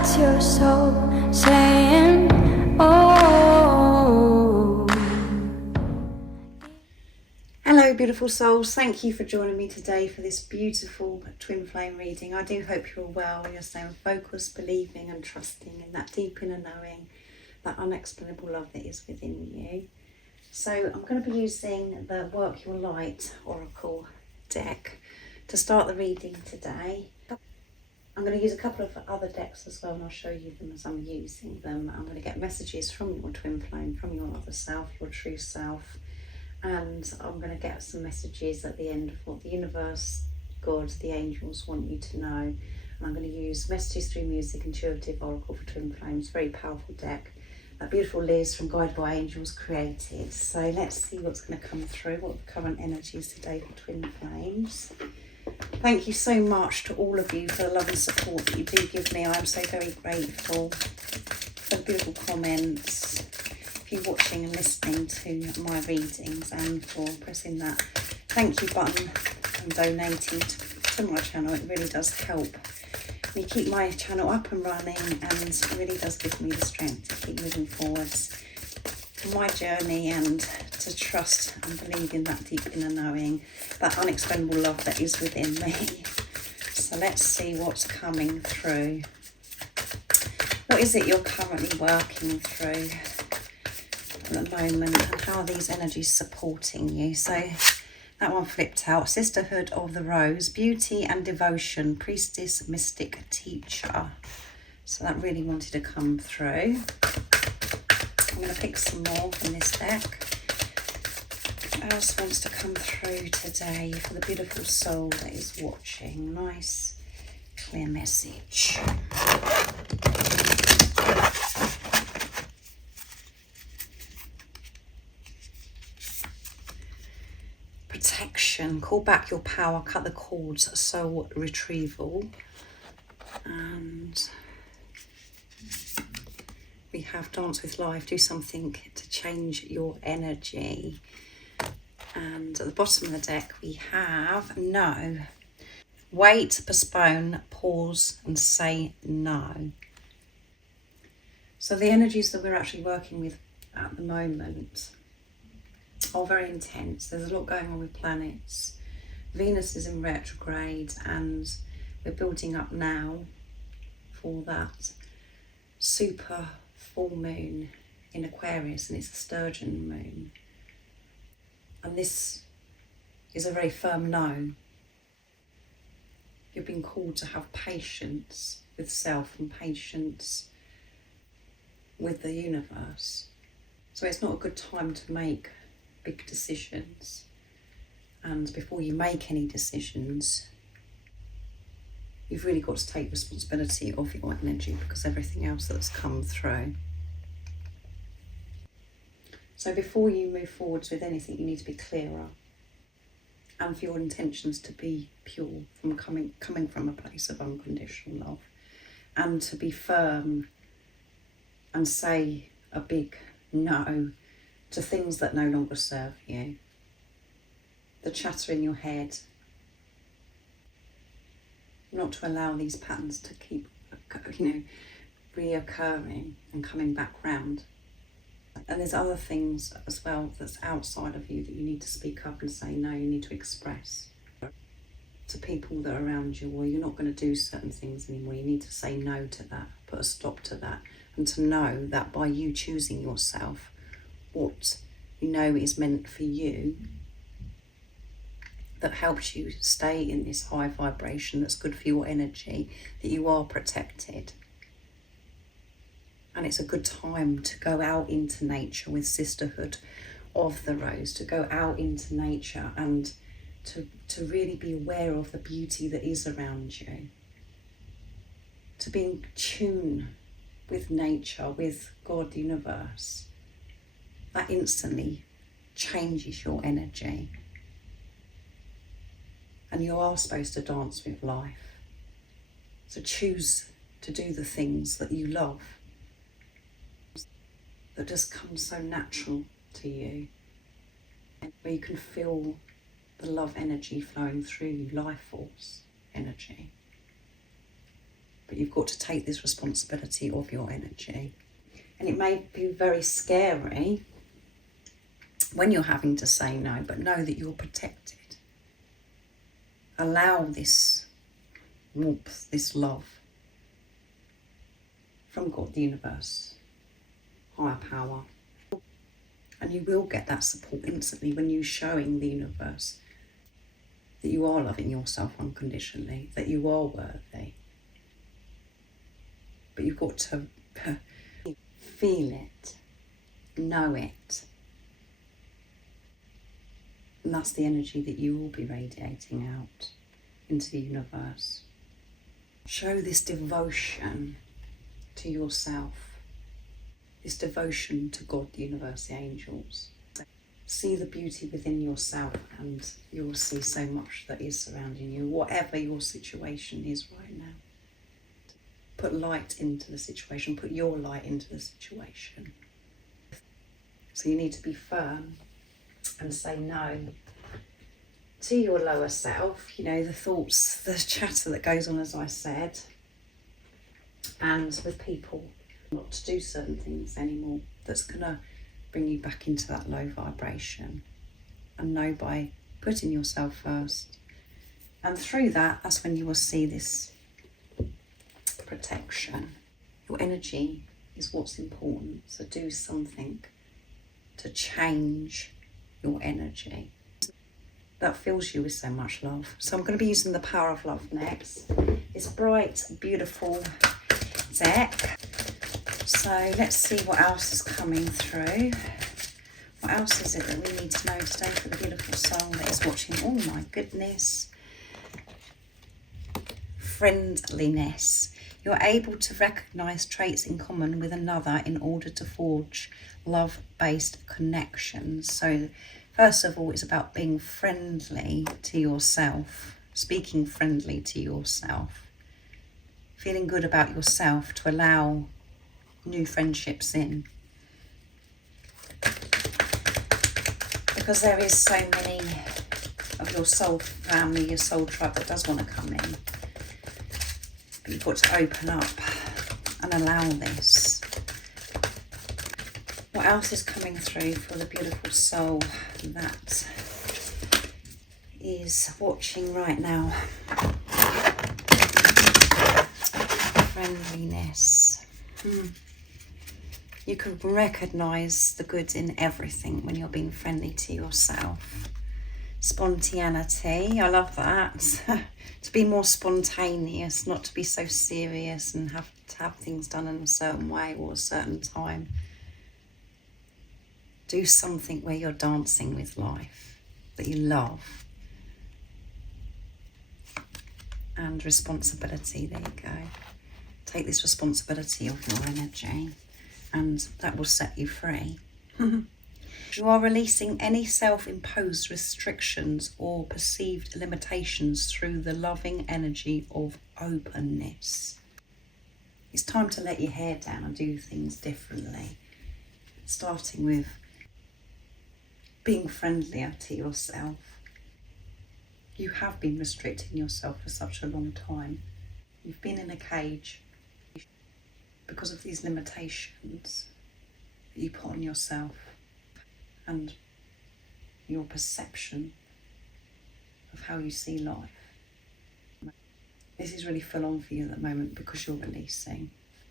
That's your soul saying, oh. Hello beautiful souls, thank you for joining me today for this beautiful twin flame reading. I do hope you're well, you're staying focused, believing and trusting in that deep inner knowing, that unexplainable love that is within you. So I'm going to be using the Work Your Light Oracle deck to start the reading today. I'm going to use a couple of other decks as well, and I'll show you them as I'm using them. I'm going to get messages from your twin flame, from your other self, your true self, and I'm going to get some messages at the end of what the universe, God, the angels want you to know. And I'm going to use Messages Through Music, Intuitive Oracle for Twin Flames, very powerful deck that beautiful Liz from Guided by Angels created. So let's see what's going to come through, what the current energies today for Twin Flames. Thank you so much to all of you for the love and support that you do give me. I am so very grateful for the beautiful comments, for you watching and listening to my readings, and for pressing that thank you button and donating to my channel. It really does help me keep my channel up and running, and it really does give me the strength to keep moving forwards on my journey and to trust and believe in that deep inner knowing, that unexplainable love that is within me. So let's see what's coming through. What is it you're currently working through at the moment, and how are these energies supporting you? So that one flipped out. Sisterhood of the Rose, Beauty and Devotion, Priestess, Mystic, Teacher. So that really wanted to come through. I'm going to pick some more from this deck. What else wants to come through today for the beautiful soul that is watching? Nice, clear message. Protection, call back your power, cut the cords, soul retrieval. And we have Dance with Life, do something to change your energy. And at the bottom of the deck we have no. Wait, postpone, pause and say no. So the energies that we're actually working with at the moment are very intense. There's a lot going on with planets. Venus is in retrograde, and we're building up now for that super full moon in Aquarius, and it's a sturgeon moon. And this is a very firm no. You've been called to have patience with self and patience with the universe. So it's not a good time to make big decisions. And before you make any decisions, you've really got to take responsibility of your energy, because everything else that's come through. So before you move forwards with anything, you need to be clearer, and for your intentions to be pure, from coming from a place of unconditional love, and to be firm and say a big no to things that no longer serve you. The chatter in your head, not to allow these patterns to keep, reoccurring and coming back round. And there's other things as well that's outside of you that you need to speak up and say no. You need to express to people that are around you, or you're not going to do certain things anymore. You need to say no to that, put a stop to that, and to know that by you choosing yourself, what you know is meant for you, that helps you stay in this high vibration, that's good for your energy, that you are protected. And it's a good time to go out into nature with Sisterhood of the Rose, to go out into nature and to really be aware of the beauty that is around you, to be in tune with nature, with God, the universe. That instantly changes your energy. And you are supposed to dance with life. So choose to do the things that you love, that just come so natural to you, where you can feel the love energy flowing through you, life force energy. but you've got to take this responsibility of your energy. And it may be very scary when you're having to say no, but know that you're protected. Allow this warmth, this love from God, the universe, higher power. And you will get that support instantly when you're showing the universe that you are loving yourself unconditionally, that you are worthy. But you've got to feel it, know it. And that's the energy that you will be radiating out into the universe. Show this devotion to yourself, this devotion to God, the universe, the angels. See the beauty within yourself, and you will see so much that is surrounding you, whatever your situation is right now. Put light into the situation, put your light into the situation. So you need to be firm and say no to your lower self, you know, the thoughts, the chatter that goes on, as I said, and with people, not to do certain things anymore. That's going to bring you back into that low vibration. And know by putting yourself first, and through that, that's when you will see this protection. Your energy is what's important, so do something to change your energy that fills you with so much love. So I'm going to be using the power of love next. It's bright, beautiful deck. So let's see what else is coming through. What else is it that we need to know today for the beautiful soul that is watching? Oh my goodness. Friendliness. You're able to recognise traits in common with another in order to forge love-based connections. So first of all, it's about being friendly to yourself, speaking friendly to yourself, feeling good about yourself to allow new friendships in. Because there is so many of your soul family, your soul tribe that does want to come in. But you've got to open up and allow this. What else is coming through for the beautiful soul that is watching right now? Friendliness. You can recognise the good in everything when you're being friendly to yourself. Spontaneity, I love that. To be more spontaneous, not to be so serious and have to have things done in a certain way or a certain time. Do something where you're dancing with life, that you love. And responsibility, there you go. Take this responsibility of your energy, and that will set you free. You are releasing any self-imposed restrictions or perceived limitations through the loving energy of openness. It's time to let your hair down and do things differently. Starting with being friendlier to yourself. You have been restricting yourself for such a long time. You've been in a cage because of these limitations that you put on yourself and your perception of how you see life. This is really full on for you at the moment because you're releasing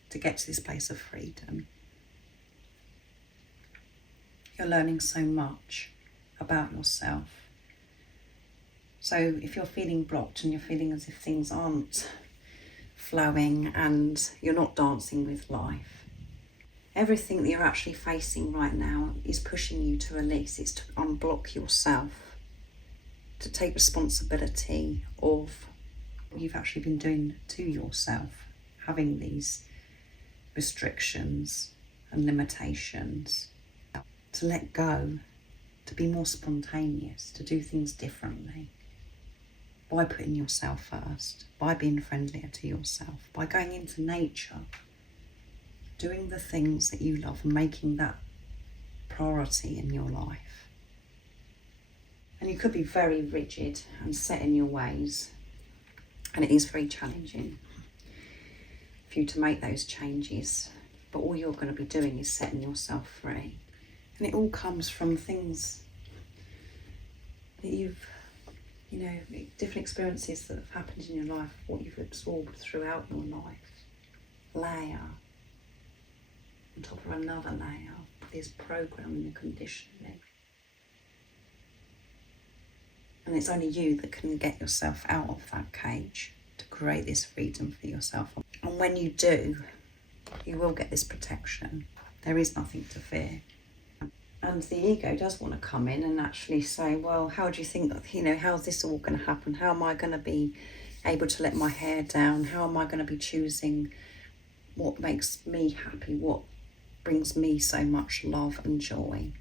to get to this place of freedom. You're learning so much about yourself. So if you're feeling blocked and you're feeling as if things aren't flowing and you're not dancing with life, everything that you're actually facing right now is pushing you to release. It's to unblock yourself, to take responsibility of what you've actually been doing to yourself, having these restrictions and limitations, to let go, to be more spontaneous, to do things differently, by putting yourself first, by being friendlier to yourself, by going into nature, doing the things that you love and making that priority in your life. And you could be very rigid and set in your ways, and it is very challenging. for you to make those changes. But all you're going to be doing is setting yourself free. And it all comes from things that you've, different experiences that have happened in your life, what you've absorbed throughout your life. Layer on top of another layer, this programming and conditioning. And it's only you that can get yourself out of that cage to create this freedom for yourself. And when you do, you will get this protection. There is nothing to fear. And the ego does want to come in and actually say, well, how do you think, how's this all going to happen? How am I going to be able to let my hair down? How am I going to be choosing what makes me happy? What brings me so much love and joy?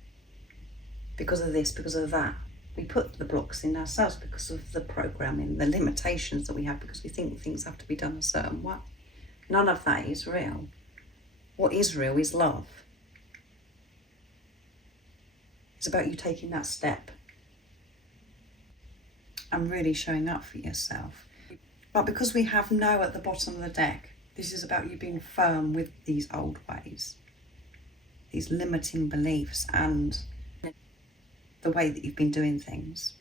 Because of this, because of that. We put the blocks in ourselves because of the programming, the limitations that we have, because we think things have to be done a certain way. None of that is real. What is real is love. It's about you taking that step and really showing up for yourself. But because we have no at the bottom of the deck, this is about you being firm with these old ways, these limiting beliefs, and the way that you've been doing things,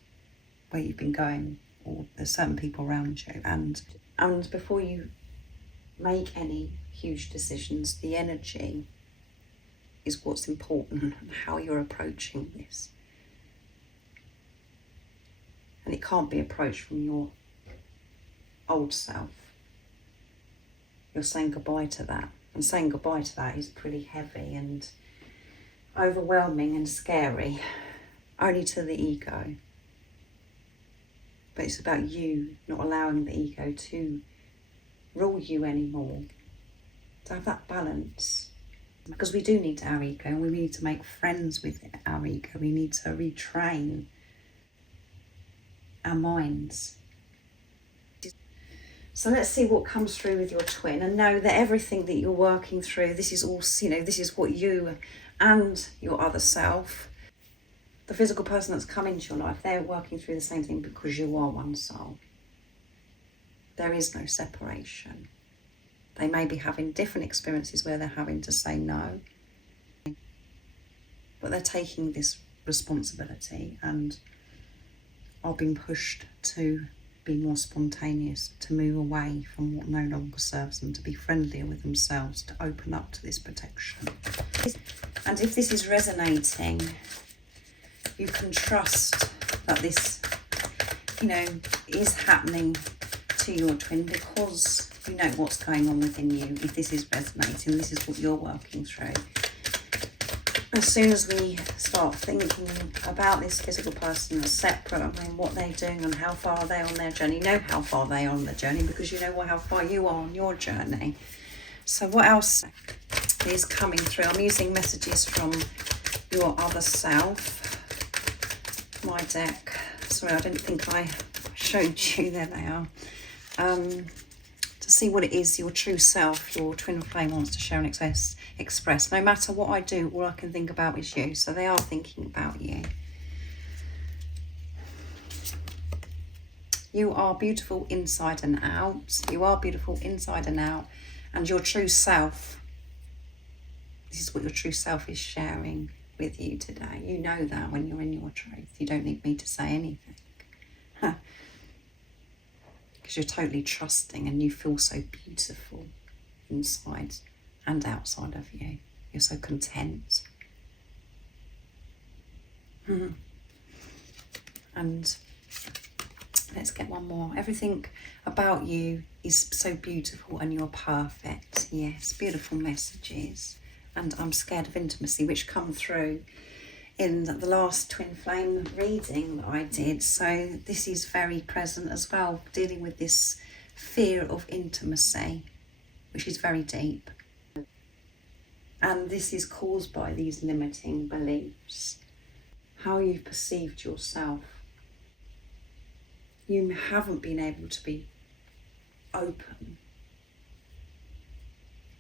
where you've been going, or there's certain people around you. And before you make any huge decisions, the energy is what's important, and how you're approaching this. And it can't be approached from your old self. You're saying goodbye to that. And saying goodbye to that is pretty heavy and overwhelming and scary, only to the ego. But it's about you not allowing the ego to rule you anymore, to have that balance. Because we do need our ego, and we need to make friends with our ego. We need to retrain our minds. So let's see what comes through with your twin, and know that everything that you're working through, this is all, this is what you and your other self, the physical person that's come into your life, they're working through the same thing, because you are one soul. There is no separation. They may be having different experiences where they're having to say no, but they're taking this responsibility and are being pushed to be more spontaneous, to move away from what no longer serves them, to be friendlier with themselves, to open up to this protection. And if this is resonating, you can trust that this, is happening to your twin, because you know what's going on within you. If this is resonating, this is what you're working through. As soon as we start thinking about this physical person as separate, what they're doing and how far are they on their journey, you know how far they are on the journey, because you know how far you are on your journey. So what else is coming through? I'm using messages from your other self. My deck. Sorry, I didn't think I showed you. There they are. To see what it is your true self, your twin flame, wants to share and express. No matter what I do, all I can think about is you. So they are thinking about you. You are beautiful inside and out. You are beautiful inside and out. And your true self, this is what your true self is sharing with you today. You know that when you're in your truth. You don't need me to say anything. Because you're totally trusting, and you feel so beautiful inside and outside of you. You're so content. And let's get one more. Everything about you is so beautiful, and you're perfect. Yes, beautiful messages. And I'm scared of intimacy, which come through in the last twin flame reading that I did. So this is very present as well, dealing with this fear of intimacy, which is very deep. And this is caused by these limiting beliefs, how you've perceived yourself. You haven't been able to be open,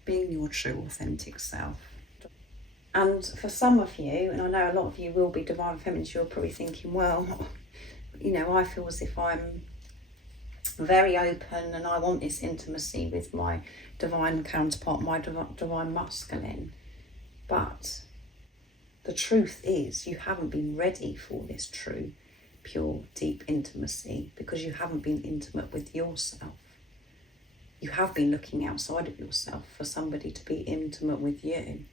being your true authentic self. And for some of you, and I know a lot of you will be divine feminines, you're probably thinking, well, I feel as if I'm very open, and I want this intimacy with my divine counterpart, my divine masculine. But the truth is, you haven't been ready for this true, pure, deep intimacy because you haven't been intimate with yourself. You have been looking outside of yourself for somebody to be intimate with you.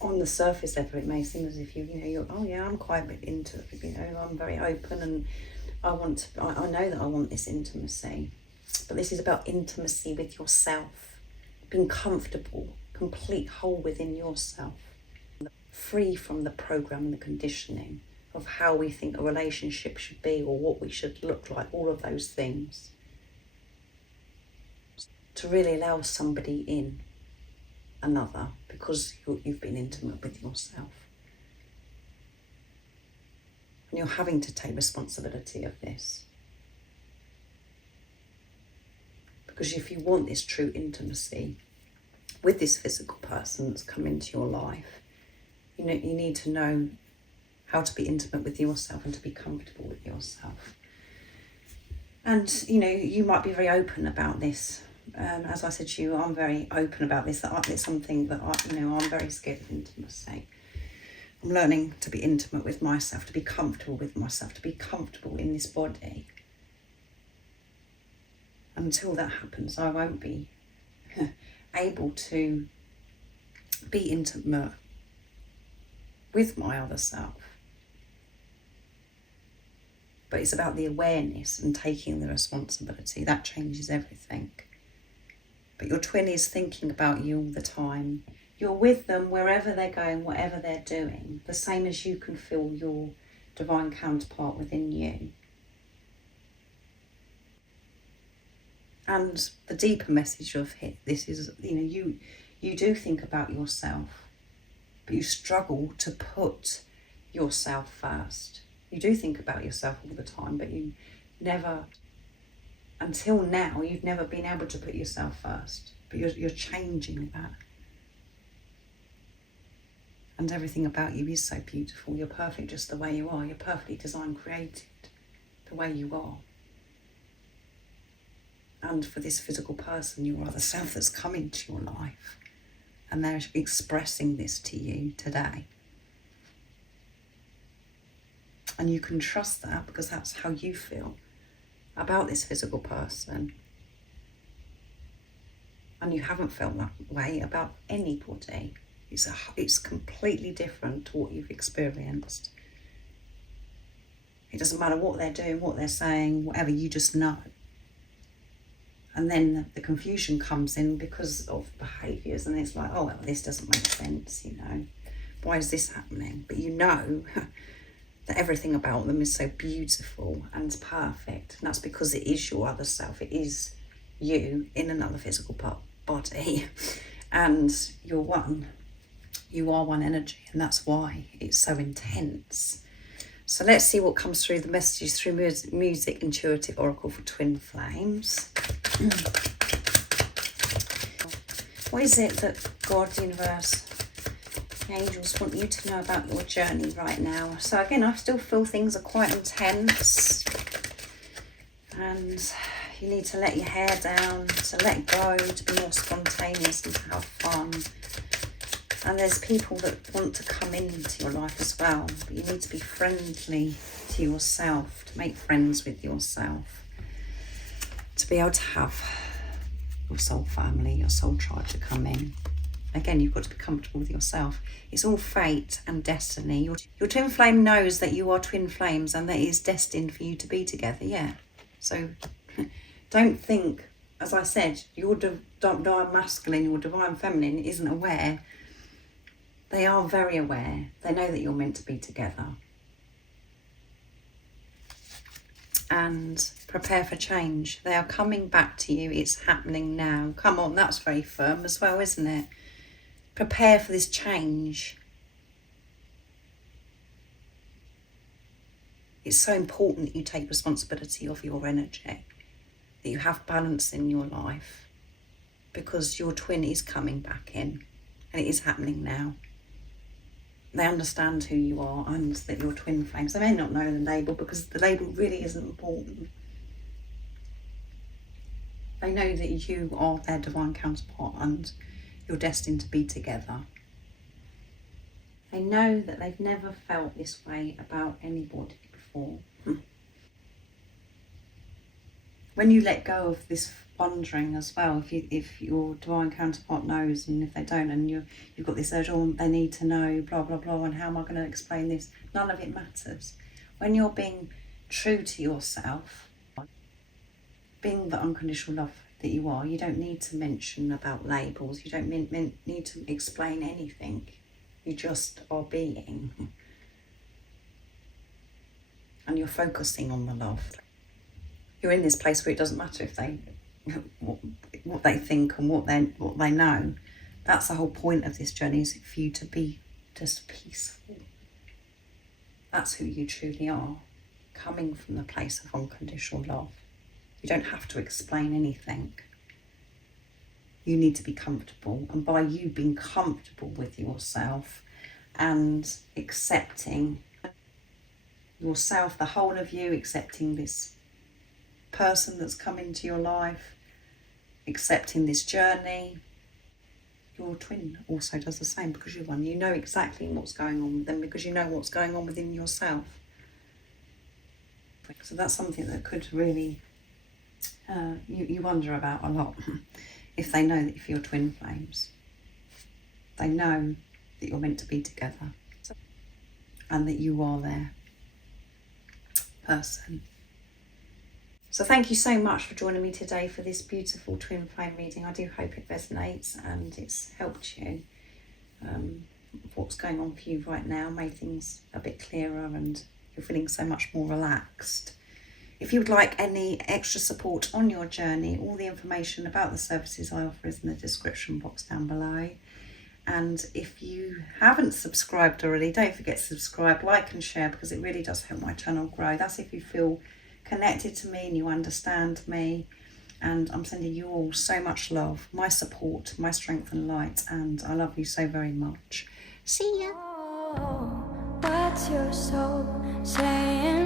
On the surface level, it may seem as if you're, oh yeah, I'm quite a bit into it, I'm very open, and I know that I want this intimacy. But this is about intimacy with yourself, being comfortable, complete, whole within yourself, free from the program and the conditioning of how we think a relationship should be or what we should look like, all of those things. To really allow somebody in, another, because you've been intimate with yourself. And you're having to take responsibility of this. Because if you want this true intimacy with this physical person that's come into your life, you need to know how to be intimate with yourself and to be comfortable with yourself. And, you might be very open about this. As I said to you, I'm very open about this. That it's something that I'm very scared of intimacy. I'm learning to be intimate with myself, to be comfortable with myself, to be comfortable in this body. Until that happens, I won't be able to be intimate with my other self. But it's about the awareness and taking the responsibility. That changes everything. But your twin is thinking about you all the time. You're with them wherever they're going, whatever they're doing, the same as you can feel your divine counterpart within you. And the deeper message of this is, you do think about yourself, but you struggle to put yourself first. You do think about yourself all the time, but you never, until now, you've never been able to put yourself first. But you're changing that. And everything about you is so beautiful. You're perfect just the way you are. You're perfectly designed, created the way you are. And for this physical person, your other self that's come into your life, and they're expressing this to you today. And you can trust that because that's how you feel about this physical person. And you haven't felt that way about anybody. It's completely different to what you've experienced. It doesn't matter what they're doing, what they're saying, whatever, you just know. And then the confusion comes in because of behaviours, and it's like, oh, well, this doesn't make sense, Why is this happening? But you know that everything about them is so beautiful and perfect. And that's because it is your other self. It is you in another physical body. And you're one. You are one energy, and that's why it's so intense. So let's see what comes through the messages through Music Intuitive Oracle for Twin Flames. What is it that God, universe, the angels want you to know about your journey right now? So again, I still feel things are quite intense, and you need to let your hair down, to let go, to be more spontaneous and to have fun. And there's people that want to come into your life as well, but you need to be friendly to yourself, to make friends with yourself, to be able to have your soul family, your soul tribe to come in. Again, you've got to be comfortable with yourself. It's all fate and destiny. Your twin flame knows that you are twin flames and that it is destined for you to be together, yeah. So don't think, as I said, your divine masculine, your divine feminine isn't aware. They are very aware. They know that you're meant to be together. And prepare for change. They are coming back to you. It's happening now. Come on, that's very firm as well, isn't it? Prepare for this change. It's so important that you take responsibility of your energy, that you have balance in your life, because your twin is coming back in, and it is happening now. They understand who you are and that you're twin flames. They may not know the label because the label really isn't important. They know that you are their divine counterpart and you're destined to be together. They know that they've never felt this way about anybody before. When you let go of this wondering as well, if your divine counterpart knows and if they don't, and you've got this urge, oh, they need to know, blah, blah, blah, and how am I going to explain this? None of it matters. When you're being true to yourself, being the unconditional love that you are, you don't need to mention about labels. You don't need to explain anything. You just are being. And you're focusing on the love. You're in this place where it doesn't matter if they what they think and what they know. That's the whole point of this journey, is for you to be just peaceful. That's who you truly are, coming from the place of unconditional love. You don't have to explain anything. You need to be comfortable, and by you being comfortable with yourself and accepting yourself, the whole of you, accepting this person that's come into your life, accepting this journey, your twin also does the same, because you're one. You know exactly what's going on with them because you know what's going on within yourself. So that's something that could really you wonder about a lot. If they know that if you're twin flames, they know that you're meant to be together and that you are their person. So thank you so much for joining me today for this beautiful twin flame reading. I do hope it resonates and it's helped you. What's going on for you right now, made things a bit clearer and you're feeling so much more relaxed. If you would like any extra support on your journey, all the information about the services I offer is in the description box down below. And if you haven't subscribed already, don't forget to subscribe, like and share, because it really does help my channel grow. That's if you feel connected to me and you understand me. And I'm sending you all so much love, my support, my strength and light, and I love you so very much. See ya. Oh, what's your soul saying?